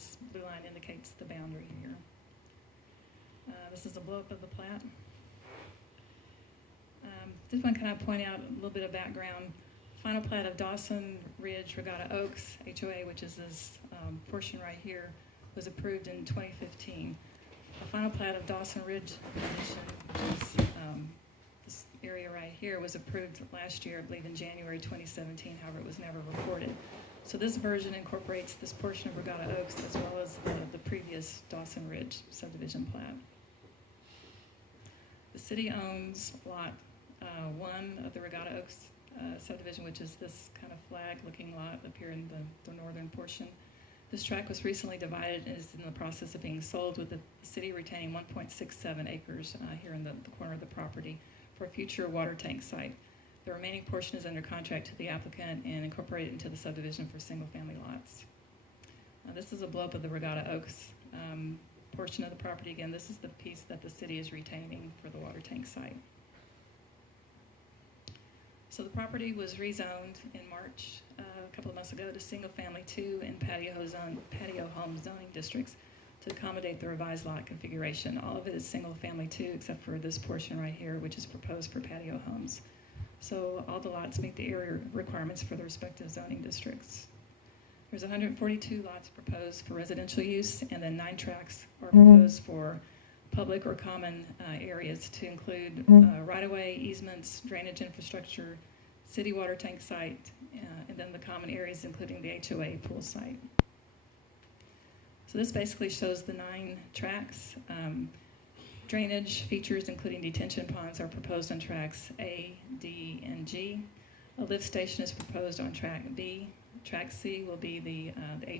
this blue line indicates the boundary here. This is a blow-up of the plat. Just want to kind of point out a little bit of background. Final plat of Dawson Ridge Regatta Oaks HOA, which is this portion right here, was approved in 2015. The final plat of Dawson Ridge Addition, which is this area right here, was approved last year, I believe in January 2017, however it was never recorded. So this version incorporates this portion of Regatta Oaks as well as the previous Dawson Ridge subdivision plat. The city owns lot 1 of the Regatta Oaks subdivision, which is this kind of flag-looking lot up here in the northern portion. This tract was recently divided and is in the process of being sold, with the city retaining 1.67 acres here in the corner of the property for a future water tank site. The remaining portion is under contract to the applicant and incorporated into the subdivision for single-family lots. This is a blow-up of the Regatta Oaks portion of the property. Again, this is the piece that the city is retaining for the water tank site. So the property was rezoned in March a couple of months ago to single-family 2 and patio home zoning districts to accommodate the revised lot configuration. All of it is single-family 2 except for this portion right here, which is proposed for patio homes. So all the lots meet the area requirements for the respective zoning districts. There's 142 lots proposed for residential use, and then 9 tracts are proposed for public or common areas to include right-of-way, easements, drainage infrastructure, city water tank site, and then the common areas including the HOA pool site. So this basically shows the 9 tracts. Drainage features including detention ponds are proposed on tracks A, D, and G. A lift station is proposed on track B. Track C will be the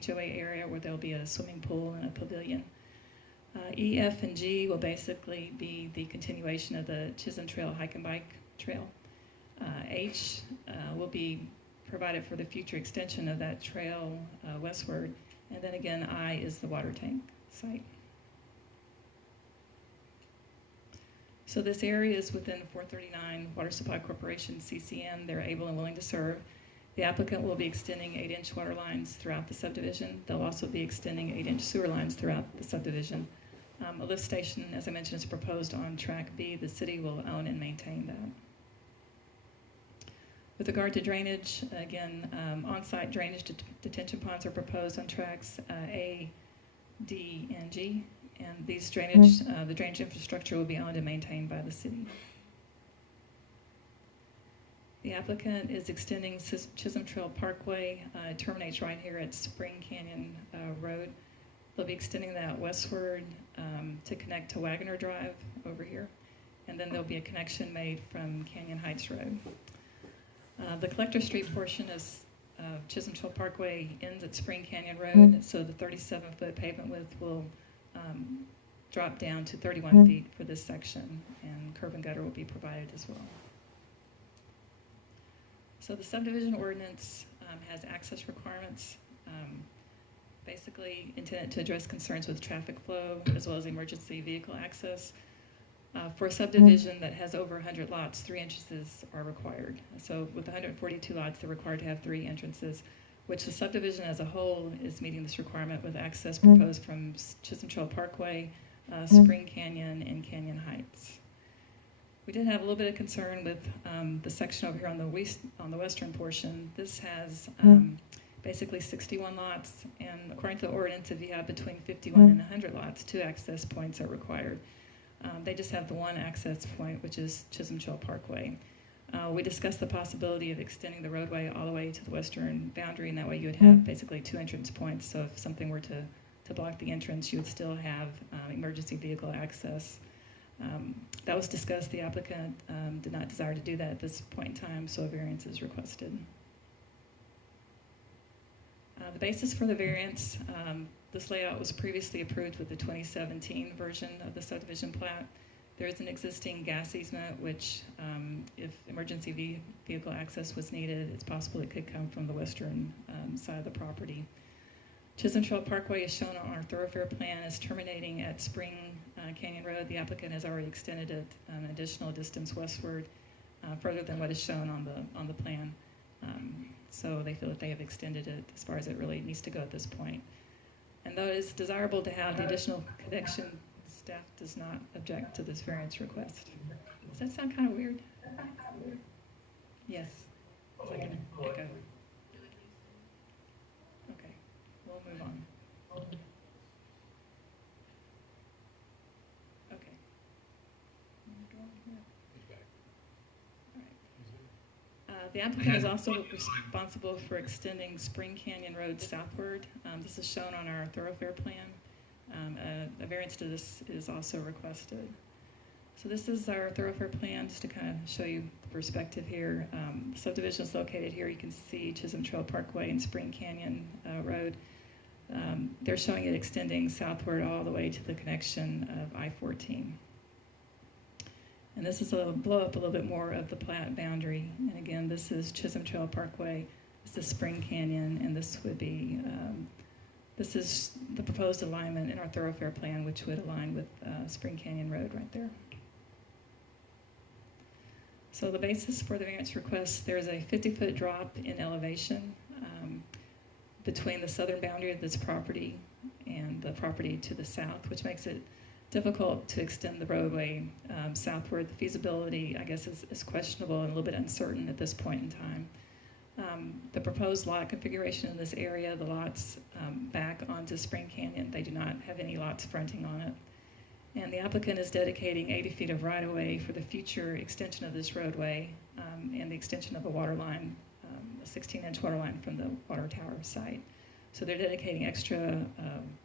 HOA area where there'll be a swimming pool and a pavilion. E, F, and G will basically be the continuation of the Chisholm Trail hike and bike trail. H will be provided for the future extension of that trail westward. And then again, I is the water tank site. So this area is within 439 Water Supply Corporation, CCN. They're able and willing to serve. The applicant will be extending 8-inch water lines throughout the subdivision. They'll also be extending 8-inch sewer lines throughout the subdivision. A lift station, as I mentioned, is proposed on track B. The city will own and maintain that. With regard to drainage, again, on-site drainage detention ponds are proposed on tracks A, D, and G. And these drainage, the drainage infrastructure will be owned and maintained by the city. The applicant is extending Chisholm Trail Parkway. It terminates right here at Spring Canyon Road. They'll be extending that westward to connect to Wagoner Drive over here. And then there'll be a connection made from Canyon Heights Road. The Collector Street portion is Chisholm Trail Parkway ends at Spring Canyon Road, so the 37-foot pavement width will drop down to 31 feet for this section, and curb and gutter will be provided as well. So the subdivision ordinance has access requirements, basically intended to address concerns with traffic flow as well as emergency vehicle access. For a subdivision that has over 100 lots, 3 entrances are required. So with 142 lots, they're required to have 3 entrances, which the subdivision as a whole is meeting this requirement with access proposed from Chisholm Trail Parkway, Spring Canyon, and Canyon Heights. We did have a little bit of concern with the section over here on the western portion. This has basically 61 lots, and according to the ordinance, if you have between 51 and 100 lots, 2 access points are required. They just have the 1 access point, which is Chisholm Trail Parkway. We discussed the possibility of extending the roadway all the way to the western boundary, and that way you would have basically 2 entrance points. So if something were to block the entrance, you would still have emergency vehicle access. That was discussed. The applicant did not desire to do that at this point in time, so a variance is requested. The basis for the variance, this layout was previously approved with the 2017 version of the subdivision plat. There is an existing gas easement, which if emergency vehicle access was needed, it's possible it could come from the western side of the property. Chisholm Trail Parkway is shown on our thoroughfare plan as terminating at Spring Canyon Road. The applicant has already extended it an additional distance westward, further than what is shown on the plan. So they feel that they have extended it as far as it really needs to go at this point. And though it is desirable to have the additional connection, staff does not object to this variance request. Does that sound kind of weird? Yes. It's like an echo. Okay, we'll move on. Okay. The applicant is also responsible for extending Spring Canyon Road southward. This is shown on our thoroughfare plan. A variance to this is also requested. So this is our thoroughfare plan, just to kind of show you the perspective here. The subdivision is located here. You can see Chisholm Trail Parkway and Spring Canyon Road. They're showing it extending southward all the way to the connection of I-14. And this is a blow up a little bit more of the plat boundary. And again, this is Chisholm Trail Parkway, this is Spring Canyon, and this would be, this is the proposed alignment in our thoroughfare plan, which would align with Spring Canyon Road right there. So the basis for the variance request, there's a 50-foot drop in elevation between the southern boundary of this property and the property to the south, which makes it difficult to extend the roadway southward. The feasibility, I guess, is questionable and a little bit uncertain at this point in time. The proposed lot configuration in this area, the lots back onto Spring Canyon, they do not have any lots fronting on it. And the applicant is dedicating 80 feet of right-of-way for the future extension of this roadway and the extension of a water line, a 16-inch water line from the water tower site. So they're dedicating extra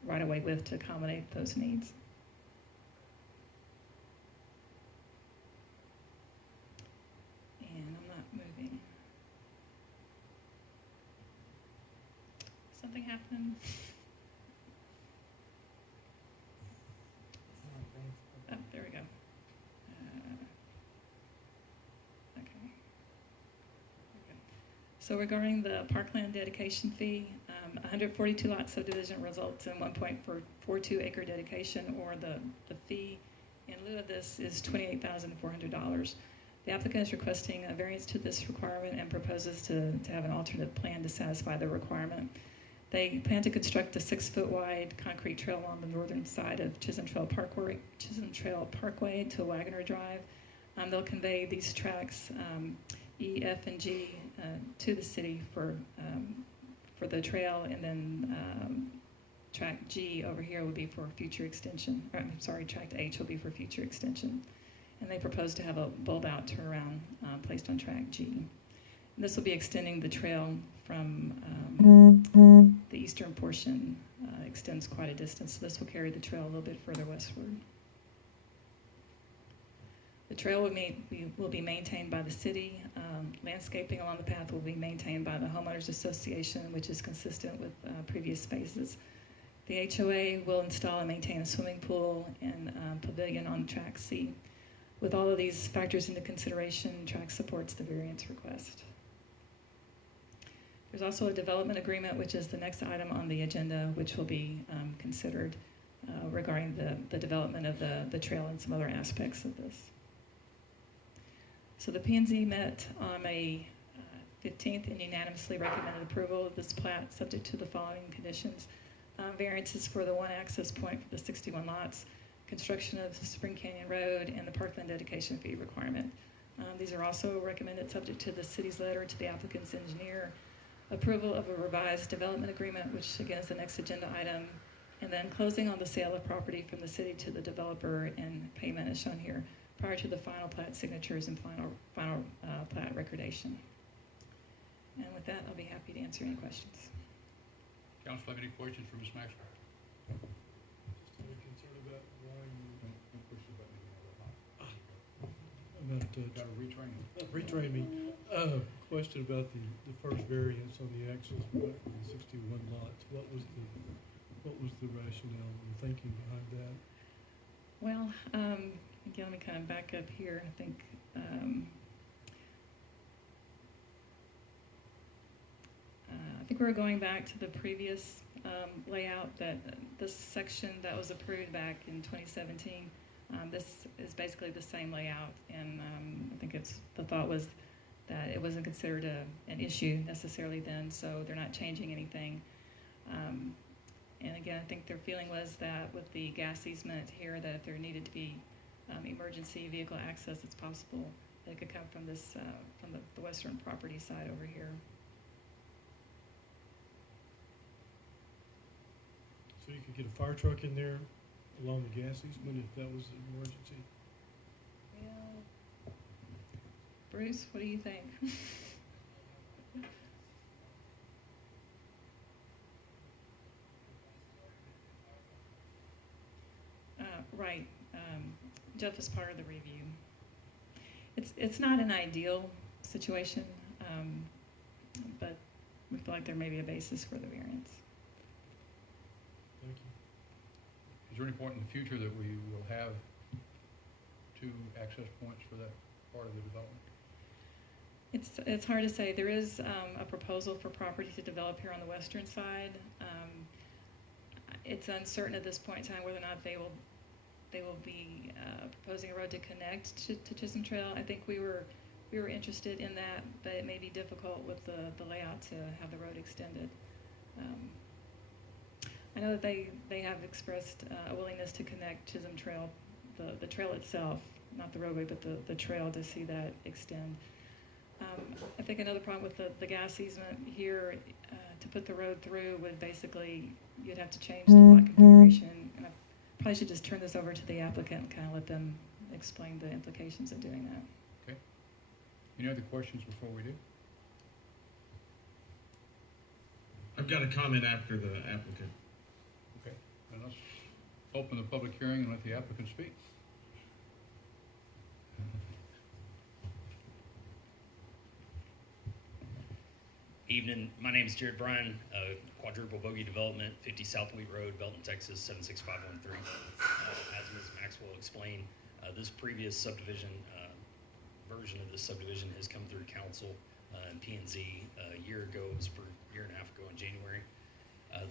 right-of-way width to accommodate those needs. And I'm not moving. Something happened. Oh, there we go. Okay. So regarding the parkland dedication fee, 142 lot subdivision results in 1.42 acre dedication, or the fee in lieu of this is $28,400. The applicant is requesting a variance to this requirement and proposes to have an alternate plan to satisfy the requirement. They plan to construct a 6-foot wide concrete trail on the northern side of Chisholm Trail Parkway to Wagoner Drive. They'll convey these tracks E, F, and G to the city for the trail, and then track G over here would be for future extension. I'm sorry, track H will be for future extension. And they propose to have a bulb-out turnaround placed on track G. And this will be extending the trail from the eastern portion, extends quite a distance. So this will carry the trail a little bit further westward. The trail will be maintained by the city. Landscaping along the path will be maintained by the Homeowners Association, which is consistent with previous phases. The HOA will install and maintain a swimming pool and pavilion on track C. With all of these factors into consideration, track supports the variance request. There's also a development agreement, which is the next item on the agenda, which will be considered regarding the development of the trail and some other aspects of this. So the P&Z met on May 15th and unanimously recommended approval of this plat subject to the following conditions. Variances for the one access point for the 61 lots, construction of Spring Canyon Road, and the parkland dedication fee requirement. These are also recommended subject to the city's letter to the applicant's engineer, approval of a revised development agreement, which again is the next agenda item, and then closing on the sale of property from the city to the developer, and payment is shown here prior to the final plat signatures and final plat recordation. And with that, I'll be happy to answer any questions. Council have any questions for Ms. Maxwell? Just any concern about why you Don't push the button about Got to retrain them. retrain me. Question about the first variance on the access point for the 61 lots. What was the rationale and thinking behind that? Well, again, let me kind of back up here. I think we're going back to the previous layout, that this section that was approved back in 2017. This is basically the same layout, and I think the thought was that it wasn't considered an issue necessarily then, so they're not changing anything. And again, and I think their feeling was that with the gas easement here, that if there needed to be emergency vehicle access, it's possible that it could come from this, from the western property side over here. So you could get a fire truck in there along the gas easement if that was an emergency? Yeah. Bruce, what do you think? Right. Jeff is part of the review. It's not an ideal situation, but we feel like there may be a basis for the variance. Thank you. Is there any point in the future that we will have 2 access points for that part of the development? It's hard to say. There is a proposal for property to develop here on the western side. It's uncertain at this point in time whether or not they will be proposing a road to connect to Chisholm Trail. I think we were interested in that, but it may be difficult with the layout to have the road extended. I know that they have expressed a willingness to connect Chisholm Trail, the trail itself, not the roadway, but the trail, to see that extend. I think another problem with the gas easement here, to put the road through would basically, you'd have to change the lot configuration. And I probably should just turn this over to the applicant and kind of let them explain the implications of doing that. Okay. Any other questions before we do? I've got a comment after the applicant. Okay. Then let's open the public hearing and let the applicant speak. Evening, my name is Jared Bryan, Quadruple Bogey Development, 50 South Wheat Road, Belton, Texas, 76513. As Ms. Maxwell explained, this previous subdivision, version of this subdivision has come through council and P&Z a year ago. It was for a year and a half ago in January.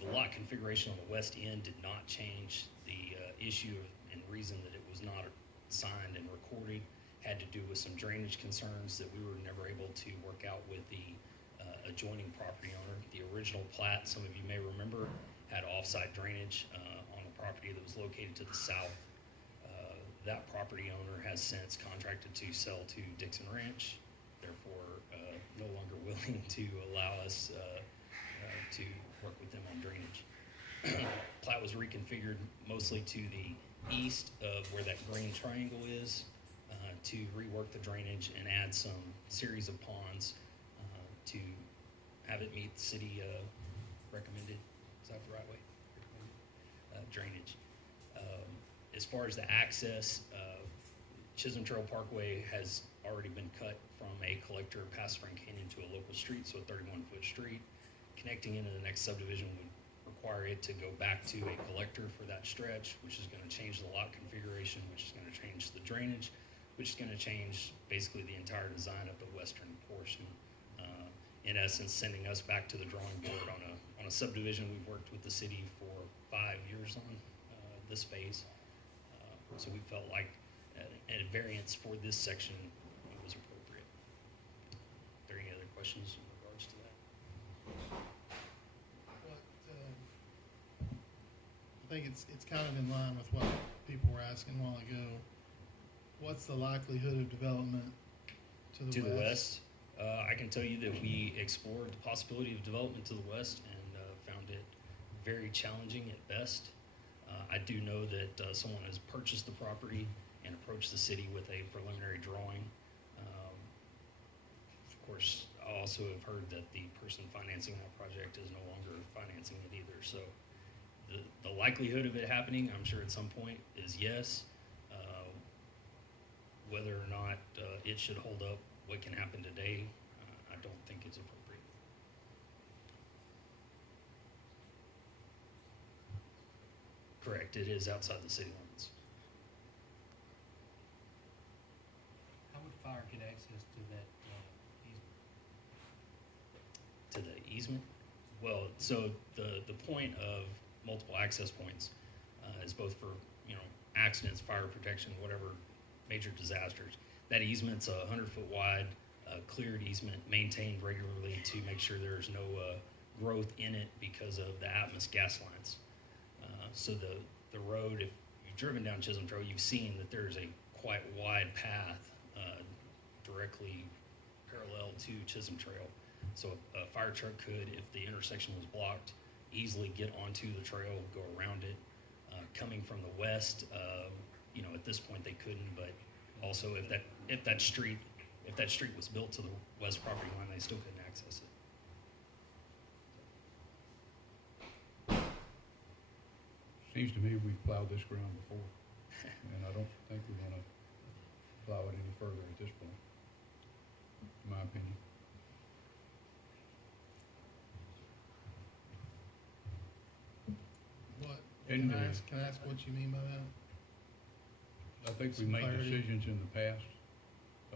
The lot configuration on the west end did not change. The issue and reason that it was not signed and recorded had to do with some drainage concerns that we were never able to work out with the adjoining property owner. The original plat, some of you may remember, had offsite drainage on the property that was located to the south. That property owner has since contracted to sell to Dixon Ranch, therefore no longer willing to allow us to work with them on drainage. Plat was reconfigured mostly to the east of where that green triangle is to rework the drainage and add some series of ponds to have it meet the city recommended, is that the right way? Drainage. As far as the access, Chisholm Trail Parkway has already been cut from a collector past Spring Canyon to a local street, so a 31-foot street. Connecting into the next subdivision would require it to go back to a collector for that stretch, which is going to change the lot configuration, which is going to change the drainage, which is going to change basically the entire design of the western portion. In essence, sending us back to the drawing board on a subdivision we've worked with the city for 5 years on this phase. So we felt like a variance for this section was appropriate. Are there any other questions in regards to that? I think it's kind of in line with what people were asking a while ago. What's the likelihood of development to the west? I can tell you that we explored the possibility of development to the west and found it very challenging at best. I do know that someone has purchased the property and approached the city with a preliminary drawing. Of course, I also have heard that the person financing that project is no longer financing it either. So the likelihood of it happening, I'm sure at some point, is yes. Whether or not it should hold up what can happen today, I don't think it's appropriate. Correct, it is outside the city limits. How would fire get access to that easement? To the easement? Well, so the point of multiple access points is both for, accidents, fire protection, whatever major disasters. That easement's 100-foot wide, cleared easement, maintained regularly to make sure there's no growth in it because of the Atmos gas lines. So the road, if you've driven down Chisholm Trail, you've seen that there's a quite wide path directly parallel to Chisholm Trail. So a fire truck could, if the intersection was blocked, easily get onto the trail, go around it. Coming from the west, at this point they couldn't, but also if that street was built to the west property line, they still couldn't access it. Seems to me we've plowed this ground before, and I don't think we want to plow it any further at this point, in my opinion. What, And, can I ask what you mean by that? I think we Some made clarity. decisions in the past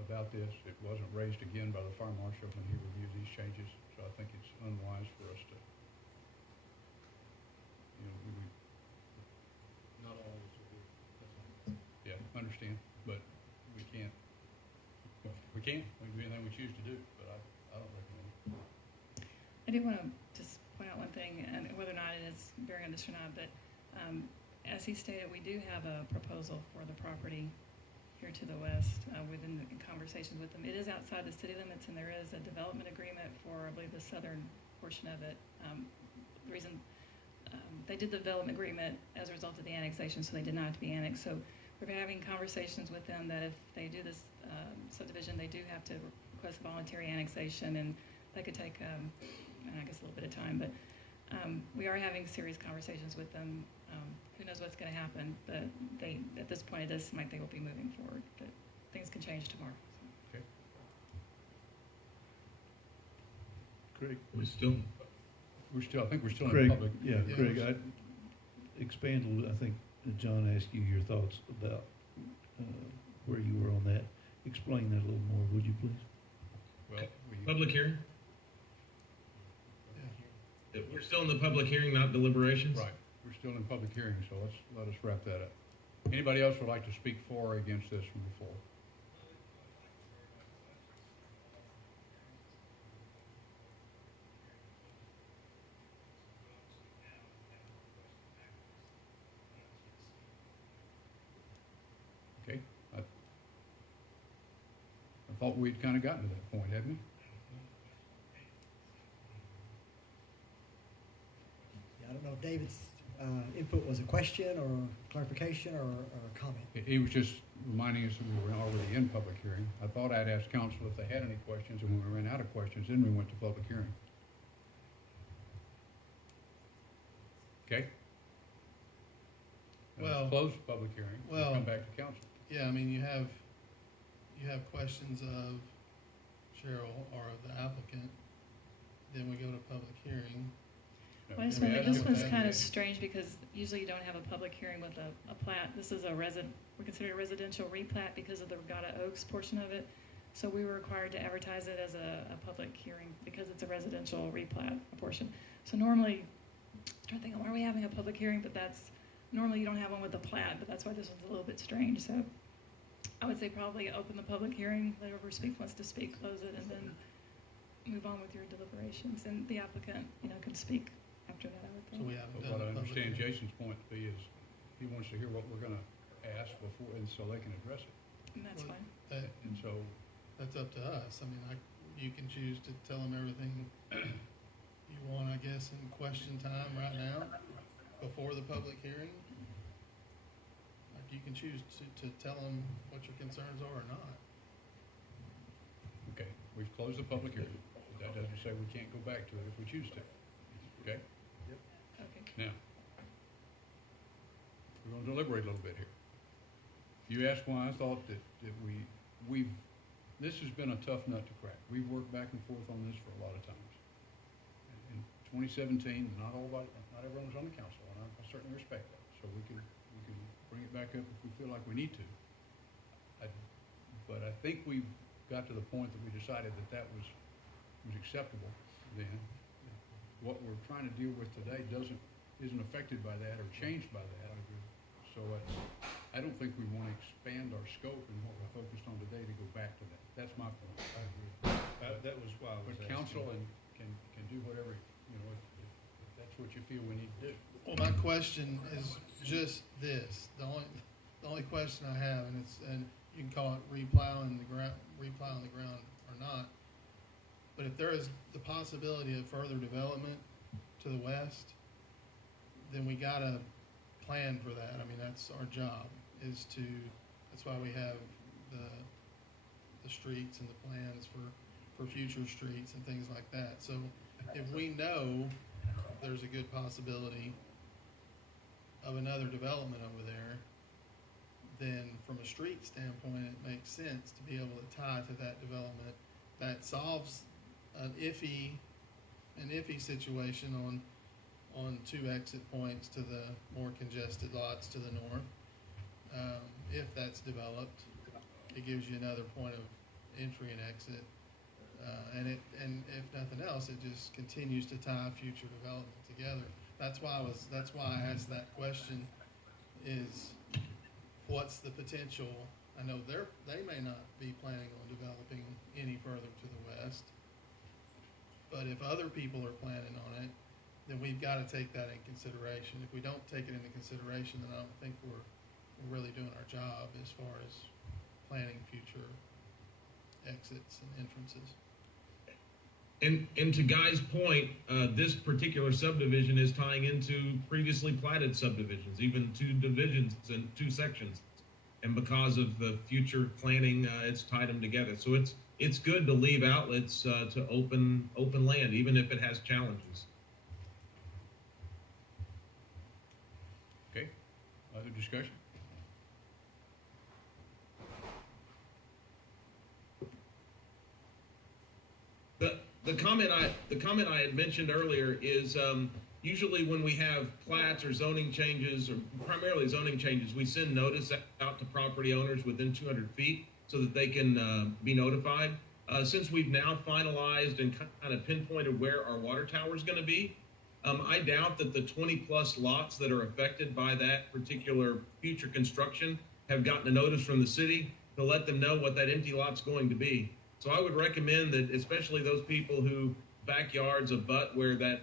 about this. It wasn't raised again by the fire marshal when he reviewed these changes, so I think it's unwise for us to, Not all of us will be. yeah, understand, but we can do anything we choose to do, but I don't recommend it. I do want to just point out one thing, and whether or not it is bearing on this or not, but as he stated, we do have a proposal for the property here to the west within the conversations with them. It is outside the city limits, and there is a development agreement for, I believe, the southern portion of it. The reason they did the development agreement as a result of the annexation, so they did not have to be annexed. So we're having conversations with them that if they do this subdivision, they do have to request voluntary annexation, and that could take, I guess, a little bit of time. But we are having serious conversations with them. Who knows what's going to happen, but at this point, it does seem like they will be moving forward, but things can change tomorrow. Okay. Craig? I think we're still in Craig, public. yeah, Yeah. Craig, I'd expand a little. I think John asked you your thoughts about where you were on that. Explain that a little more, would you please? Well, Public hearing? Yeah. We're still in the public hearing, not deliberations? right, we're still in public hearing, so let us wrap that up. Anybody else would like to speak for or against this from before? Okay, I thought we'd kind of gotten to that point, hadn't we? I don't know if David's input was a question or clarification or a comment. He was just reminding us that we were already in public hearing. I thought I'd ask council if they had any questions, and when we ran out of questions, then we went to public hearing. Okay? Well- Close the public hearing, well- come back to council. Yeah, I mean, you have questions of Cheryl or of the applicant, then we go to public hearing. Well, I just Can we wonder, ask this them if one's they kind have of strange because usually you don't have a public hearing with a plat. This is we consider it a residential replat because of the Regatta Oaks portion of it. So we were required to advertise it as a public hearing because it's a residential replat portion. So normally, I'm trying to think, why are we having a public hearing? But normally you don't have one with a plat, but that's why this one's a little bit strange. So I would say probably open the public hearing, let whoever wants to speak, close it, and then move on with your deliberations. And the applicant, can speak after that, I would So think. we haven't But done what I the public understand hearing. Jason's point to be is, he wants to hear what we're gonna ask before, and so they can address it. And that's Well, fine. That, And so, that's up to us. I mean, you can choose to tell them everything you want, I guess, in question time right now, before the public hearing. Like, you can choose to tell them what your concerns are or not. okay, we've closed the public hearing. That doesn't say we can't go back to it if we choose to. Okay? Okay. Now, we're gonna deliberate a little bit here. You asked why I thought that this has been a tough nut to crack. We've worked back and forth on this for a lot of times. In 2017, not everyone was on the council, and I certainly respect that. So we can bring it back up if we feel like we need to. But I think we got to the point that we decided that was acceptable then. What we're trying to deal with today isn't affected by that or changed by that. So I don't think we want to expand our scope and what we're focused on today to go back to that. That's my point. I agree. That was why I was But asking. council can do whatever, if that's what you feel we need to do. Well, my question is just this, the only question I have, and you can call it replowing the ground or not, but if there is the possibility of further development to the west, then we gotta plan for that. I mean, that's our job, that's why we have the streets and the plans for future streets and things like that. So if we know there's a good possibility of another development over there, then from a street standpoint, it makes sense to be able to tie to that development. That solves an iffy situation on two exit points to the more congested lots to the north. If that's developed, it gives you another point of entry and exit. And if nothing else, it just continues to tie future development together. That's why I asked that question, is what's the potential? I know they may not be planning on developing any further to the west, but if other people are planning on it, then we've got to take that in consideration. If we don't take it into consideration, then I don't think we're really doing our job as far as planning future exits and entrances. And to Guy's point, this particular subdivision is tying into previously platted subdivisions, even two divisions and two sections. And because of the future planning, it's tied them together. So it's good to leave outlets to open land, even if it has challenges. Okay, other discussion? The comment I had mentioned earlier is usually when we have plats or zoning changes, or primarily zoning changes, we send notice out to property owners within 200 feet so that they can be notified. Since we've now finalized and kind of pinpointed where our water tower is going to be, I doubt that the 20 plus lots that are affected by that particular future construction have gotten a notice from the city to let them know what that empty lot's going to be. So I would recommend that, especially those people who backyards abut where that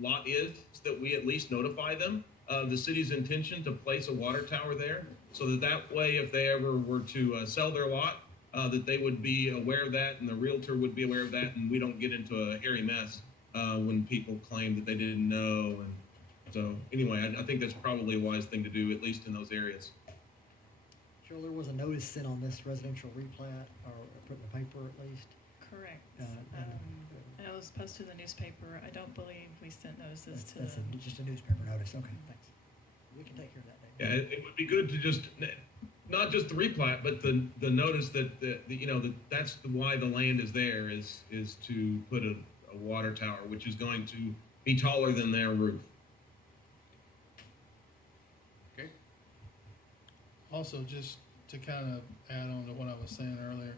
lot is, that we at least notify them of the city's intention to place a water tower there, so that way, if they ever were to sell their lot, that they would be aware of that, and the realtor would be aware of that, and we don't get into a hairy mess when people claim that they didn't know. And so, anyway, I think that's probably a wise thing to do, at least in those areas. Sure, there was a notice sent on this residential replat, or put in the paper at least. Correct. And it was posted in the newspaper. I don't believe we sent notices to. That's just a newspaper notice. Okay, thanks. We can take care of that, David. Yeah, it would be good to just, not just the replat, but the notice that that's why the land is there is to put a water tower, which is going to be taller than their roof. Okay. Also, just to kind of add on to what I was saying earlier,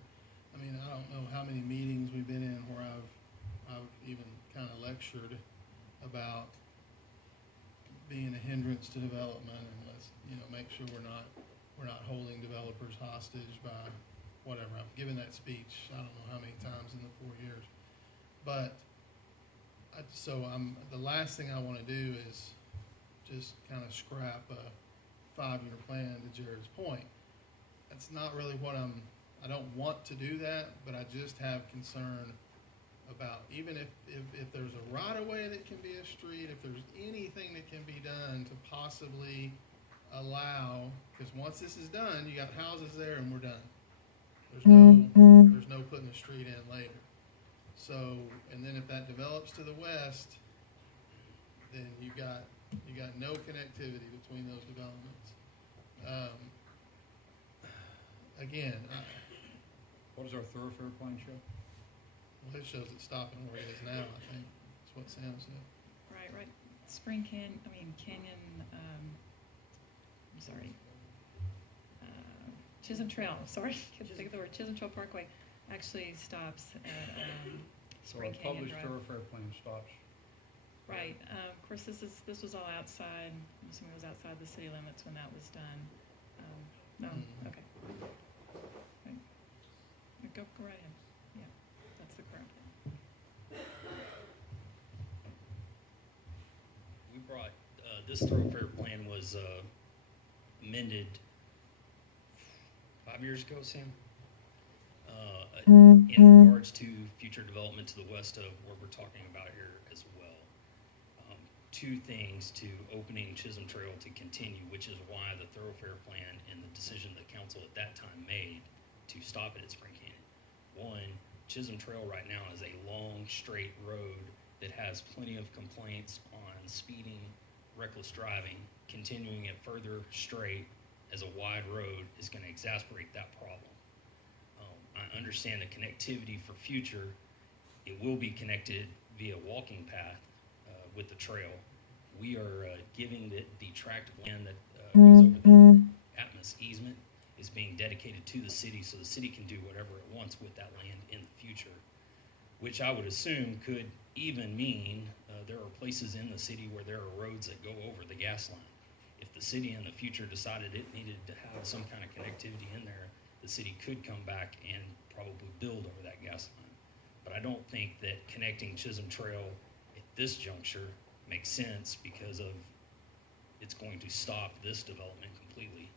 I mean, I don't know how many meetings we've been in where I've even kind of lectured about being a hindrance to development, and let's make sure we're not holding developers hostage by whatever. I've given that speech I don't know how many times in the 4 years, but the last thing I want to do is just kind of scrap a 5-year plan, to Jared's point. That's not really what I don't want to do that, but I just have concern about, even if there's a right-of-way that can be a street, if there's anything that can be done to possibly allow, because once this is done, you got houses there and we're done. There's no putting a street in later. So, and then if that develops to the west, then you got no connectivity between those developments. Again, What does our thoroughfare plan show? well, it shows it stopping where it is now, I think. That's what Sam said. Right. Canyon, I'm sorry. Chisholm Trail, sorry, can't think of the word. Chisholm Trail Parkway actually stops at So our Spring Canyon published Drive. thoroughfare plan stops. Right, of course, this was all outside, I'm assuming it was outside the city limits when that was done. No, okay. Right. Go right ahead, yeah, that's the current. brought, this thoroughfare plan was amended 5 years ago, Sam? In regards to future development to the west of where we're talking about here as well. Two things to opening Chisholm Trail to continue, which is why the thoroughfare plan and the decision the council at that time made to stop it at Spring Canyon. One, Chisholm Trail right now is a long, straight road that has plenty of complaints on speeding, reckless driving. Continuing it further straight as a wide road is going to exacerbate that problem. I understand the connectivity for future. It will be connected via walking path with the trail. We are giving the tract of land that goes over the Atmos easement is being dedicated to the city, so the city can do whatever it wants with that land in the future, which I would assume could even mean there are places in the city where there are roads that go over the gas line. If the city in the future decided it needed to have some kind of connectivity in there, the city could come back and probably build over that gas line. But I don't think that connecting Chisholm Trail at this juncture makes sense because of it's going to stop this development completely.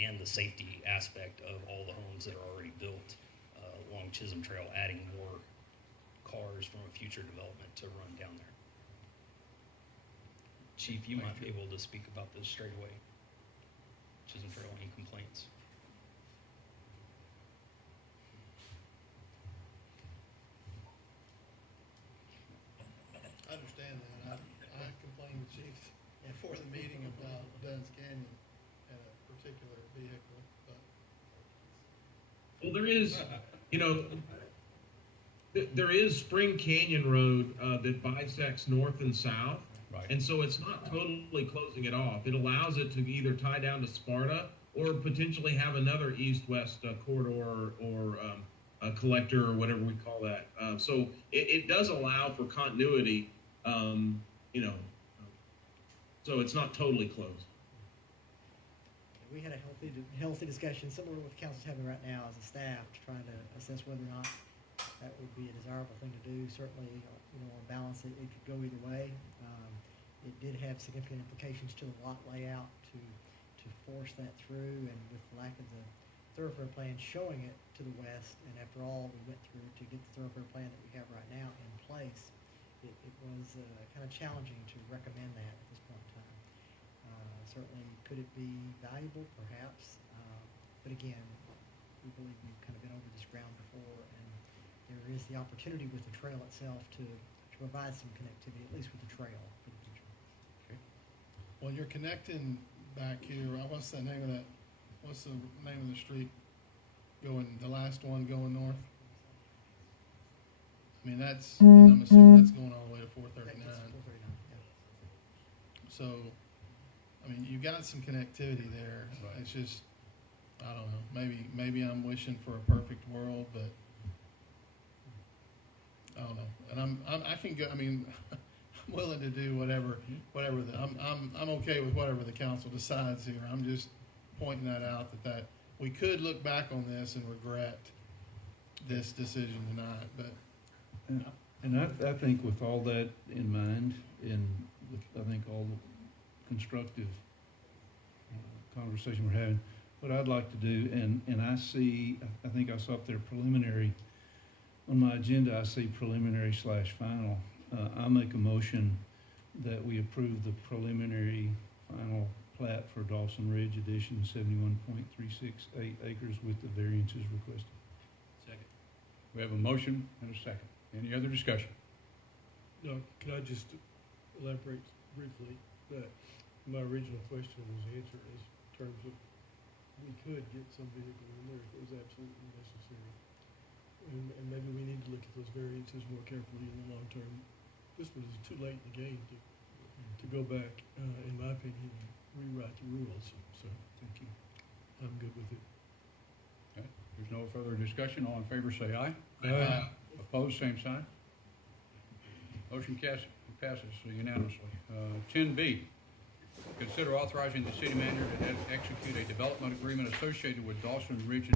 And the safety aspect of all the homes that are already built along Chisholm Trail, adding more cars from a future development to run down there. Chief, you might be able to speak about this straight away. Chisholm Trail, any complaints? I understand that. I complained to Chief before the meeting about Dunn's Canyon and a particular vehicle, but Well, there is, there is Spring Canyon Road that bisects north and south. Right. And so it's not totally closing it off. It allows it to either tie down to Sparta or potentially have another east-west corridor or a collector or whatever we call that. So it does allow for continuity, so it's not totally closed. We had a healthy discussion, similar to what the council's having right now as a staff, trying to assess whether or not that would be a desirable thing to do. Certainly, on balance, it could go either way. It did have significant implications to the lot layout to force that through, and with the lack of the thoroughfare plan showing it to the west, and after all we went through to get the thoroughfare plan that we have right now in place, it was kind of challenging to recommend that at this point in time. Certainly, could it be valuable? Perhaps. But again, we believe we've kind of been over this ground before, and there is the opportunity with the trail itself to provide some connectivity, at least with the trail for the future. well, you're connecting back here. What's the name of that? What's the name of the street the last one going north? I mean, I'm assuming that's going all the way to 439. So, I mean, you got some connectivity there. Right. It's just, I don't know. Maybe I'm wishing for a perfect world, but I don't know. And I can go. I mean, I'm willing to do whatever. I'm okay with whatever the council decides here. I'm just pointing that out that we could look back on this and regret this decision tonight, but. And I think with all that in mind, and with, I think all the constructive conversation we're having, what I'd like to do, and I think I saw up there preliminary, on my agenda I see preliminary / final. I make a motion that we approve the preliminary final plat for Dawson Ridge Edition, 71.368 acres with the variances requested. Second. We have a motion and a second. Any other discussion? No, could I just elaborate briefly that my original question was answered in terms of we could get some vehicle in there if it was absolutely necessary. And maybe we need to look at those variances more carefully in the long term. This was too late in the game to go back, in my opinion, and rewrite the rules. So, Thank you. I'm good with it. Okay. There's no further discussion. All in favor say aye. Aye. Opposed, same sign. Motion passes unanimously. 10B, consider authorizing the city manager to execute a development agreement associated with Dawson Ridge